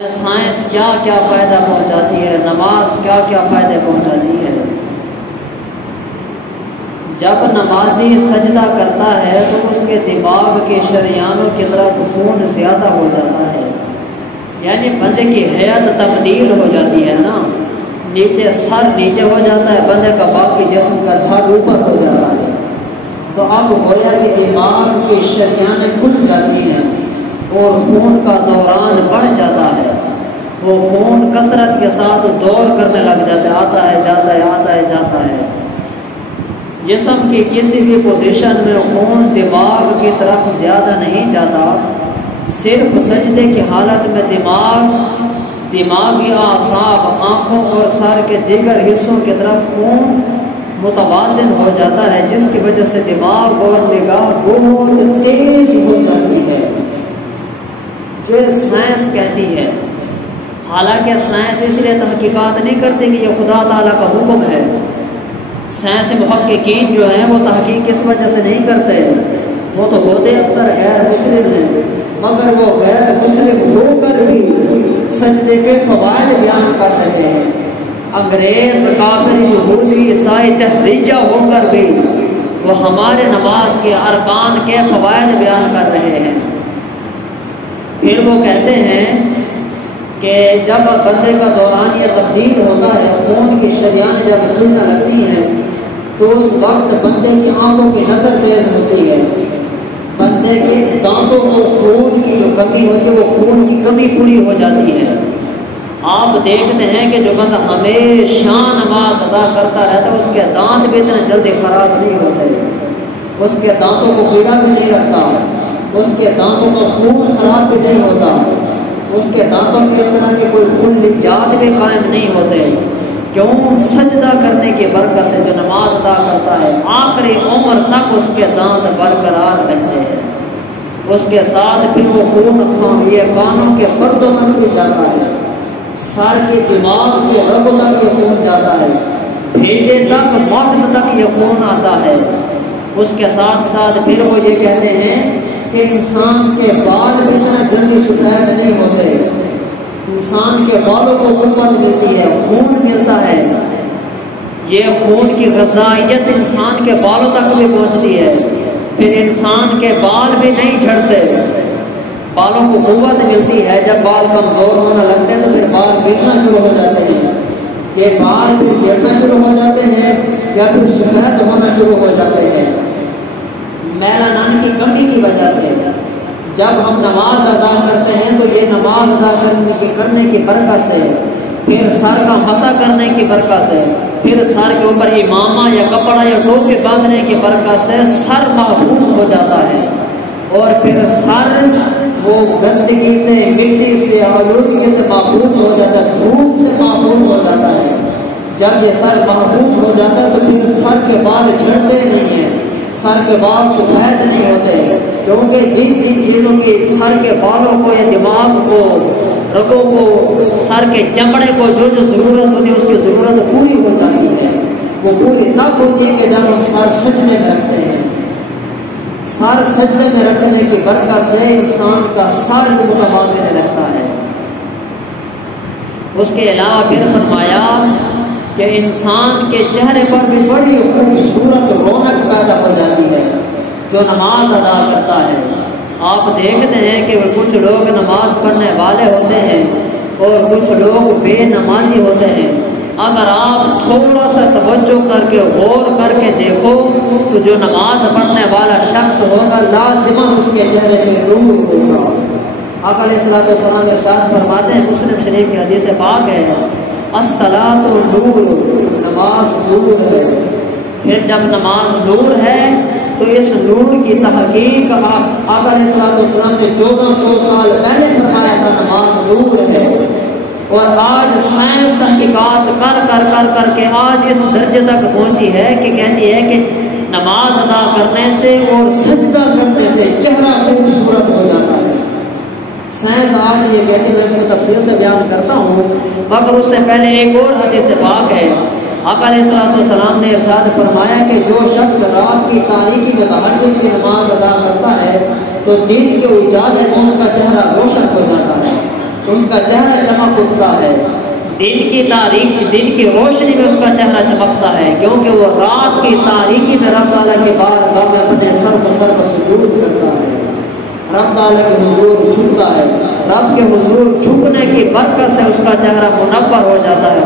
Science کیا کیا فائدہ پہنچاتی ہے، نماز کیا کیا فائدے پہنچاتی ہے۔ جب نمازی سجدہ کرتا ہے تو اس کے دماغ کے شریانوں کی طرف خون زیادہ ہو جاتا ہے، یعنی بندے کی حیت تبدیل ہو جاتی ہے نا، نیچے سر نیچے ہو جاتا ہے، بندے کا باقی جسم کا دھڑ اوپر ہو جاتا ہے۔ تو اب گویا کہ دماغ کی شریانیں کھل جاتی ہیں اور خون کا دوران بڑھ جاتا ہے، وہ خون کثرت کے ساتھ دور کرنے لگ جاتا ہے، آتا ہے جاتا ہے، آتا ہے جاتا ہے۔ جسم کی کسی بھی پوزیشن میں خون دماغ کی طرف زیادہ نہیں جاتا، صرف سجدے کی حالت میں دماغی اعصاب آنکھوں اور سر کے دیگر حصوں کی طرف خون متوازن ہو جاتا ہے، جس کی وجہ سے دماغ اور نگاہ بہت تیز ہو جاتی ہے، جو سائنس کہتی ہے۔ حالانکہ سائنس اس لیے تحقیقات نہیں کرتی کہ یہ خدا تعالیٰ کا حکم ہے، سائنس محققین جو ہیں وہ تحقیق کس وجہ سے نہیں کرتے، وہ تو ہوتے اکثر غیر مسلم ہیں، مگر وہ غیر مسلم ہو کر بھی سجدے کے فوائد بیان کر رہے ہیں۔ انگریز، کافر، یہودی، عیسائی تحریجہ ہو کر بھی وہ ہمارے نماز کے ارکان کے فوائد بیان کر رہے ہیں۔ پھر وہ کہتے ہیں کہ جب بندے کا دورانیہ تبدیل ہوتا ہے، خون کی شریان جب کھلنے لگتی ہیں تو اس وقت بندے کی آنکھوں کی نظر تیز ہوتی ہے، بندے کے دانتوں کو خون کی جو کمی ہوتی ہے وہ خون کی کمی پوری ہو جاتی ہے۔ آپ دیکھتے ہیں کہ جو بندہ ہمیشہ نماز ادا کرتا رہتا ہے اس کے دانت بھی اتنے جلدی خراب نہیں ہوتے، اس کے دانتوں کو کیڑا بھی نہیں لگتا، اس کے دانتوں کا خون خراب بھی نہیں ہوتا، اس کے دانتوں میں اس طرح کے کوئی خلیجات بھی قائم نہیں ہوتے۔ کیوں؟ سجدہ کرنے کی برکت سے جو نماز ادا کرتا ہے آخری عمر تک اس کے دانت برقرار رہتے ہیں۔ اس کے ساتھ پھر وہ خون یہ کانوں کے پردوں تک بھی جاتا ہے، سر کے دماغ کے رگوں تک یہ خون جاتا ہے، بھیجے تک مغز تک یہ خون آتا ہے۔ اس کے ساتھ ساتھ پھر وہ یہ کہتے ہیں کہ انسان کے بال بھی اتنا جلدی سفید نہیں ہوتے، انسان کے بالوں کو قوت ملتی ہے، خون ملتا ہے، یہ خون کی غذائیت انسان کے بالوں تک بھی پہنچتی ہے، پھر انسان کے بال بھی نہیں جھڑتے، بالوں کو قوت ملتی ہے۔ جب بال کمزور ہونے لگتے ہیں تو پھر بال گرنا شروع ہو جاتے ہیں، یہ بال پھر گرنا شروع ہو جاتے ہیں یا پھر سفید ہونا شروع ہو جاتے ہیں میلانن کی کمی کی وجہ سے۔ جب ہم نماز ادا کرتے ہیں تو یہ نماز ادا کرنے کی برکت سے، پھر سر کا مسح کرنے کی برکت سے، پھر سر کے اوپر امامہ یا کپڑا یا ٹوپی باندھنے کی برکت سے سر محفوظ ہو جاتا ہے، اور پھر سر وہ گندگی سے، مٹی سے، آلودگی سے محفوظ ہو جاتا ہے، دھوپ سے محفوظ ہو جاتا ہے۔ جب یہ سر محفوظ ہو جاتا ہے تو پھر سر کے بال جھڑتے نہیں ہیں، سر کے بال سفید نہیں ہوتے، کیونکہ جن جن چیزوں کی سر کے بالوں کو یا دماغ کو، رگوں کو، سر کے چمڑے کو جو جو ضرورت ہوتی ہے اس کی ضرورت پوری ہو جاتی ہے۔ وہ پوری تب ہوتی ہے کہ جب ہم سر سجدے میں رکھتے ہیں، سر سجدے میں رکھنے کی برکت سے انسان کا سر بھی متوازن رہتا ہے۔ اس کے علاوہ پھر فرمایا کہ انسان کے چہرے پر بھی بڑی خوبصورت رونق پیدا ہو جاتی ہے جو نماز ادا کرتا ہے۔ آپ دیکھتے ہیں کہ کچھ لوگ نماز پڑھنے والے ہوتے ہیں اور کچھ لوگ بے نمازی ہوتے ہیں، اگر آپ تھوڑا سا توجہ کر کے غور کر کے دیکھو تو جو نماز پڑھنے والا شخص ہوگا لازماً اس کے چہرے پہ نور ہوگا۔ آقا علیہ الصلوۃ والسلام ارشاد فرماتے ہیں، مسلم شریف کی حدیث پاک ہے، الصلاۃ نور، نماز نور ہے۔ پھر جب نماز نور ہے تو اس نور کی تحقیق آقا علیہ الصلوۃ والسلام نے 1400 سال پہلے فرمایا تھا، نماز نور ہے، اور آج سائنس تحقیقات کر کے آج اس درجے تک پہنچی ہے کہ کہتی ہے کہ نماز ادا کرنے سے اور سجدہ کرنے سے چہرہ خوبصورت ہو جاتا ہے۔ سائنس آج یہ کہتی ہے، میں اس کو تفصیل سے بیان کرتا ہوں، مگر اس سے پہلے ایک اور حدیث پاک ہے۔ آقا علیہ السلام نے ارشاد فرمایا کہ جو شخص رات کی تاریکی میں تہجد کی نماز ادا کرتا ہے تو دن کے اجالے میں اس کا چہرہ روشن ہو جاتا ہے، تو اس کا چہرہ چمک اٹھتا ہے، دن کی تاریخ، دن کی روشنی میں اس کا چہرہ چمکتا ہے، کیونکہ وہ رات کی تاریکی میں رب تعالیٰ کے بارگاہ میں اپنے سر پر سجود کرتا ہے، رب تعالیٰ کے حضور جھکتا ہے، رب کے حضور جھکنے کی برکت سے اس کا چہرہ منور ہو جاتا ہے،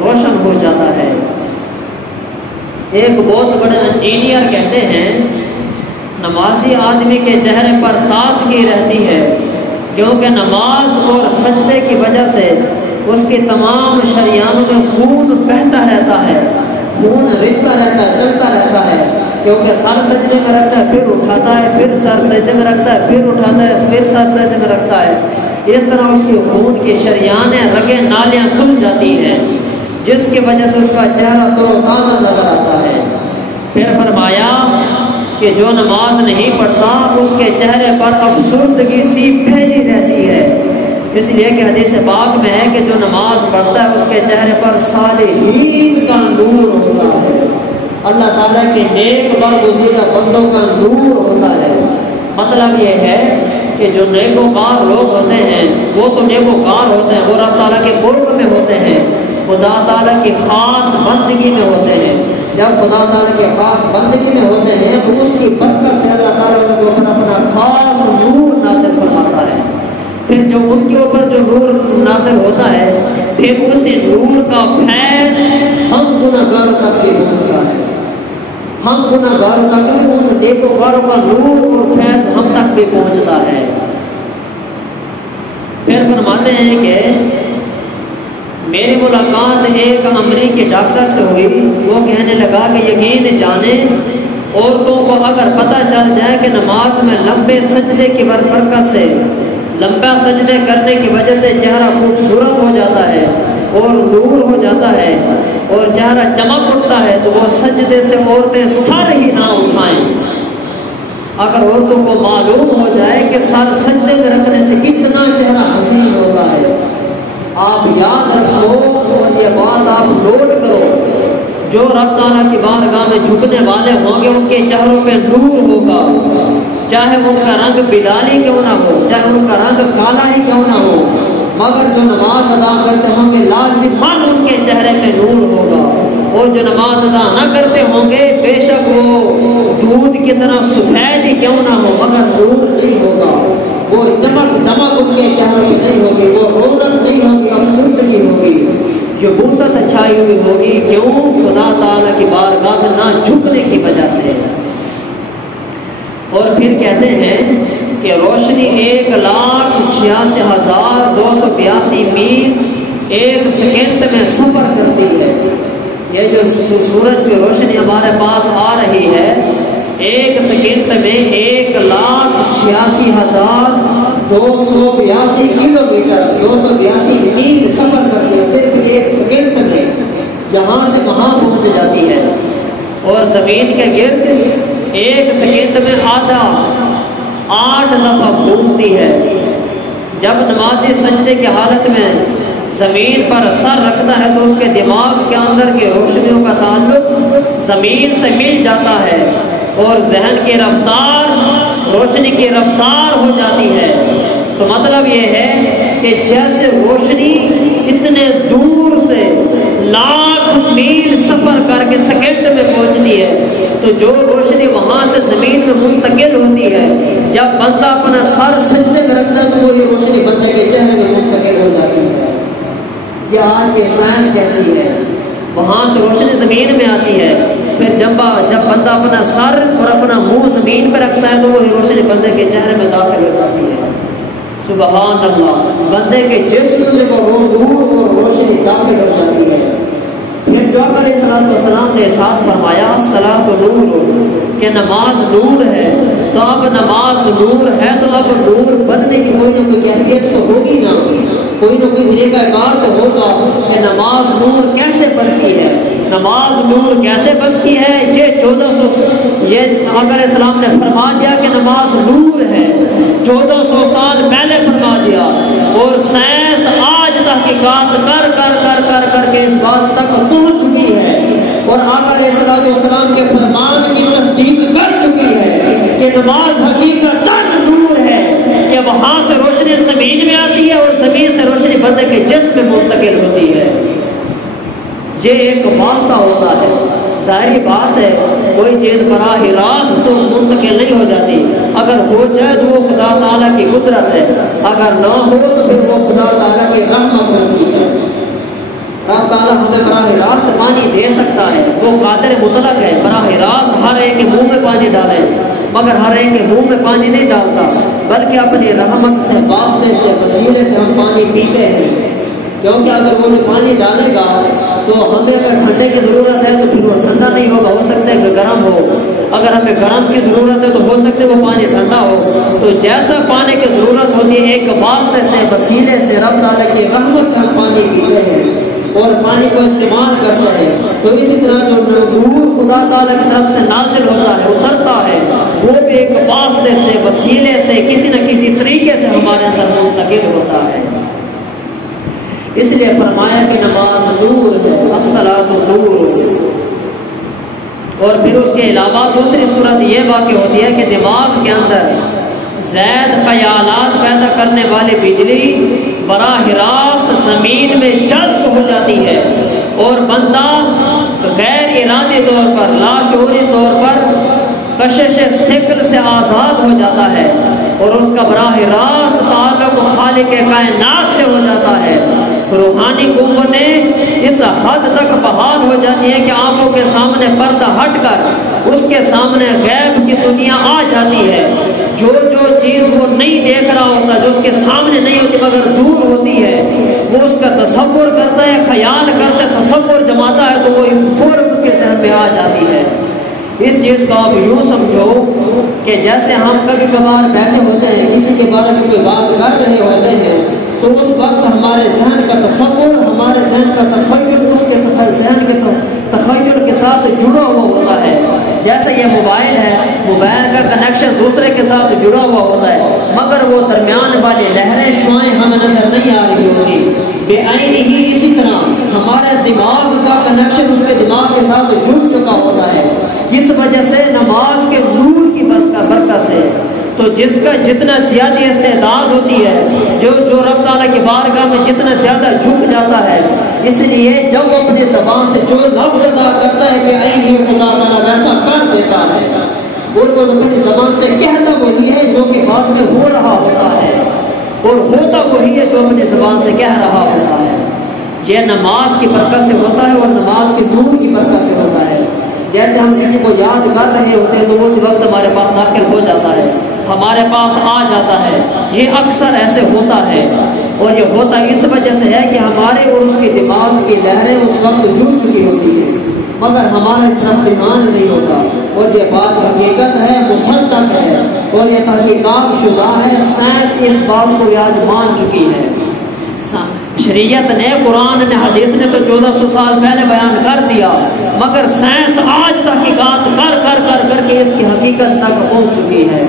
روشن ہو جاتا ہے۔ ایک بہت بڑے انجینئر کہتے ہیں نمازی آدمی کے چہرے پر تازگی رہتی ہے، کیونکہ نماز اور سجدے کی وجہ سے اس کی تمام شریانوں میں خون بہتا رہتا ہے، خون رشتہ رہتا ہے، چلتا رہتا ہے، کیونکہ سر سجدے میں رکھتا ہے، پھر اٹھاتا ہے، پھر سر سجدے میں رکھتا ہے، پھر اٹھاتا ہے، پھر سر سجدے میں رکھتا ہے۔ اس طرح اس کی خون کی شریانیں، رگیں، نالیاں کھل جاتی ہیں، جس کی وجہ سے اس کا چہرہ تر و تازہ نظر آتا ہے۔ پھر فرمایا کہ جو نماز نہیں پڑھتا اس کے چہرے پر افسردگی سی پھیلی رہتی ہے، اس لیے کہ حدیث پاک میں ہے کہ جو نماز پڑھتا ہے اس کے چہرے پر صالحین کا نور ہوتا ہے، اللہ تعالیٰ کے نیک برگزیدہ بندوں کا نور ہوتا ہے۔ مطلب یہ ہے کہ جو نیکوکار لوگ ہوتے ہیں وہ تو نیکوکار ہوتے ہیں، وہ رب تعالیٰ کے قرب میں ہوتے ہیں، خدا تعالیٰ کی خاص بندگی میں ہوتے ہیں۔ جب خدا تعالیٰ کے خاص بندگی میں ہوتے ہیں تو اس کی برکت سے اللہ تعالیٰ ان کے اوپر اپنا خاص نور نازل فرماتا ہے۔ پھر جو ان کے اوپر جو نور نازل ہوتا ہے، پھر اس نور کا فیض ہم گناہگاروں تک بھی پہنچتا ہے، ہم گناہگاروں تک بھی، ان نیکوکاروں کا نور اور فیض ہم تک بھی پہنچتا ہے۔ پھر فرماتے ہیں کہ میری ملاقات ایک امریکی ڈاکٹر سے ہوئی، وہ کہنے لگا کہ یقین جانیں عورتوں کو اگر پتہ چل جائے کہ نماز میں لمبے سجدے کی برکت سے، لمبا سجدے کرنے کی وجہ سے چہرہ خوبصورت ہو جاتا ہے اور نور ہو جاتا ہے اور چہرہ چمک اٹھتا ہے، تو وہ سجدے سے عورتیں سر ہی نہ اٹھائیں۔ اگر عورتوں کو معلوم ہو جائے کہ سر سجدے میں رکھنے سے کتنا چہرہ حسین ہوتا ہے، آپ یاد رکھو اور یہ بات آپ نوٹ کرو، جو رب تعالیٰ کی بارگاہ میں جھکنے والے ہوں گے ان کے چہروں پہ نور ہوگا، چاہے ان کا رنگ بلالی کیوں نہ ہو، چاہے ان کا رنگ کالا ہی کیوں نہ ہو، مگر جو نماز ادا کرتے ہوں گے لازماً ان کے چہرے پہ نور ہوگا، اور جو نماز ادا نہ کرتے ہوں گے بے شک وہ دودھ کی طرح سفید ہی کیوں نہ ہو مگر نور نہیں ہوگا، وہ چمک دمک ان کے چہروں پہ نہیں ہوگی، وہ رونق نہیں ہوگی، افسردگی ہوگی، یبوست چھائی ہوئی ہوگی۔ کیوں؟ خدا تعالیٰ کی بارگاہ میں نہ جھکنے کی وجہ سے۔ اور پھر کہتے ہیں کہ روشنی 1,86,282 میل ایک سیکنڈ میں سفر کرتی ہے۔ یہ جو سورج کی روشنی ہمارے پاس آ رہی ہے، ایک سیکنڈ میں 1,86,282 کلومیٹر 282 میل سفر کرتی ہے، صرف ایک سیکنڈ میں یہاں سے وہاں پہنچ جاتی ہے۔ اور زمین کے گرد ایک سیکنڈ میں 8 دفعہ گھومتی ہے۔ جب نمازی سجدے کی حالت میں زمین پر سر رکھتا ہے تو اس کے دماغ کے اندر کی روشنیوں کا تعلق زمین سے مل جاتا ہے اور ذہن کی رفتار روشنی کی رفتار ہو جاتی ہے۔ تو مطلب یہ ہے کہ جیسے روشنی اتنے دور سے لاکھ میل سفر کر کے سیکنڈ میں پہنچتی ہے، تو جو روشنی وہاں سے زمین میں منتقل ہوتی ہے، جب بندہ اپنا سر سجدے میں رکھتا ہے تو وہی روشنی بندے کے چہرے میں منتقل ہو جاتی ہے۔ یہ آج کی سائنس کہتی ہے، وہاں سے روشنی زمین میں آتی ہے، پھر جب بندہ اپنا سر اور اپنا منہ زمین پہ رکھتا ہے تو وہی روشنی بندے کے چہرے میں داخل ہو جاتی ہے۔ سبحان اللہ، بندے کے جسم میں وہ نور اور روشنی داخل ہو جاتی ہے۔ پھر جو علیہ السلام نے ارشاد فرمایا الصلاۃ نور، کہ نماز نور ہے، تو اب نماز نور ہے تو اب نور بننے کی کوئی نہ کوئی کیفیت تو ہوگی نا، کوئی نہ کوئی طریقہ کار تو ہوگا کہ نماز نور کیسے بنتی ہے۔ نماز نور کیسے بنتی ہے؟ یہ آقا علیہ السلام نے فرما دیا کہ نماز نور ہے، 1400 سال پہلے فرما دیا، اور سائنس آج تحقیقات کر کر کر کر کر کے اس بات تک پہنچ چکی ہے، اور آقا علیہ السلام کے فرمان کی تصدیق کر چکی ہے کہ نماز حقیقتاً نور ہے، کہ وہاں سے روشنی زمین میں آتی ہے اور بندے کے جسم میں منتقل ہوتی ہے، یہ ایک واسطہ ہوتا ہے۔ ظاہری بات ہے کوئی چیز براہ راست تو منتقل نہیں ہو جاتی، اگر ہو جائے تو وہ خدا تعالیٰ کی قدرت ہے، اگر نہ ہو تو پھر وہ خدا تعالیٰ کی رحمت ہوتی ہے۔ رب تعالیٰ ہمیں براہ راست پانی دے سکتا ہے، وہ قادر مطلق ہے، براہ راست ہر ایک کے منہ میں پانی ڈالے، مگر ہر ایک کے منہ میں پانی نہیں ڈالتا، بلکہ اپنی رحمت سے، واسطے سے، وسیلے سے ہم پانی پیتے ہیں۔ کیونکہ اگر وہ پانی ڈالے گا تو ہمیں اگر ٹھنڈے کی ضرورت ہے تو پھر وہ ٹھنڈا نہیں ہوگا، ہو سکتا ہے کہ گرم ہو، اگر ہمیں گرم کی ضرورت ہے تو ہو سکتا ہے وہ پانی ٹھنڈا ہو۔ تو جیسا پانی کی ضرورت ہوتی ہے ایک واسطے سے، وسیلے سے، رب تعالیٰ کی رحمت سے ہم پانی پیتے ہیں اور پانی کو استعمال کرتے ہیں۔ تو اسی طرح جو نور خدا تعالیٰ کی طرف سے نازل ہوتا ہے، اترتا ہے، وہ بھی ایک واسطے سے، وسیلے سے، کسی نہ کسی طریقے سے ہمارے اندر منتقل ہوتا ہے۔ اس لیے فرمایا کہ نماز نور ہے، الصلاۃ نور۔ اور پھر اس کے علاوہ دوسری صورت یہ واقع ہوتی ہے کہ دماغ کے اندر زائد خیالات پیدا کرنے والی بجلی براہ راست زمین میں جذب ہو جاتی ہے اور بندہ غیر ارادی طور پر، لاشعوری طور پر کشش ثقل سے آزاد ہو جاتا ہے اور اس کا براہ راست تعلق خالق کائنات سے ہو جاتا ہے۔ روحانی قوتیں اس حد تک بحال ہو جاتی ہیں کہ آنکھوں کے سامنے پردہ ہٹ کر اس کے سامنے غیب کی دنیا آ جاتی ہے۔ جو چیز وہ نہیں دیکھ رہا ہوتا، جو اس کے سامنے نہیں ہوتی مگر دور ہوتی ہے، وہ اس کا تصور کرتا ہے، خیال کرتا ہے، تصور جماتا ہے تو وہ فوراً اس کے ذہن میں آ جاتی ہے۔ اس چیز کو آپ یوں سمجھو کہ جیسے ہم کبھی کبھار بیٹھے ہوتے ہیں، کسی کے بارے میں کوئی بات کر رہے ہوتے ہیں تو اس وقت ہمارے ذہن کا تصور، ہمارے ذہن کا تخیل اس کے ذہن کے تخیل کے ساتھ جڑا ہوا ہوتا ہے۔ جیسے یہ موبائل ہے، موبائل کا کنیکشن دوسرے کے ساتھ جڑا ہوا ہوتا ہے، مگر وہ درمیان والی لہریں شعائیں ہمیں نظر نہیں آ رہی ہوتی۔ بے عین ہی اسی طرح ہمارے دماغ کا کنیکشن اس کے دماغ کے ساتھ جڑ چکا ہوتا ہے، کس وجہ سے؟ نماز کے نور کی برکت سے۔ تو جس کا جتنا زیادہ استعداد ہوتی ہے، جو رب تعالیٰ کی بارگاہ میں جتنا زیادہ جھک جاتا ہے، اس لیے جب وہ اپنی زبان سے جو لفظ ادا کرتا ہے کہ عین ہی خدا تعالیٰ ویسا کر دیتا ہے، اور وہ اپنی زبان سے کہتا وہی ہے جو کہ بعد میں ہو رہا ہوتا ہے، اور ہوتا وہی ہے جو اپنی زبان سے کہہ رہا ہوتا ہے۔ یہ نماز کی برکت سے ہوتا ہے اور نماز کے نور کی برکت سے ہوتا ہے۔ جیسے ہم کسی کو یاد کر رہے ہوتے ہیں تو وہ اسی وقت ہمارے پاس داخل ہو جاتا ہے، ہمارے پاس آ جاتا ہے۔ یہ اکثر ایسے ہوتا ہے، اور یہ ہوتا اس وجہ سے ہے کہ ہمارے اور اس کے دماغ کی لہریں اس وقت جڑ چکی ہوتی ہیں، مگر ہمارا اس طرف دھیان نہیں ہوتا۔ اور یہ بات حقیقت ہے، مصدق ہے، اور یہ تحقیقات شدہ ہے، سائنس اس بات کو آج مان چکی ہے۔ شریعت نے، قرآن نے، حدیث نے تو 1400 سال پہلے بیان کر دیا، مگر سائنس آج تحقیقات کر کے اس کی حقیقت تک پہنچ چکی ہے۔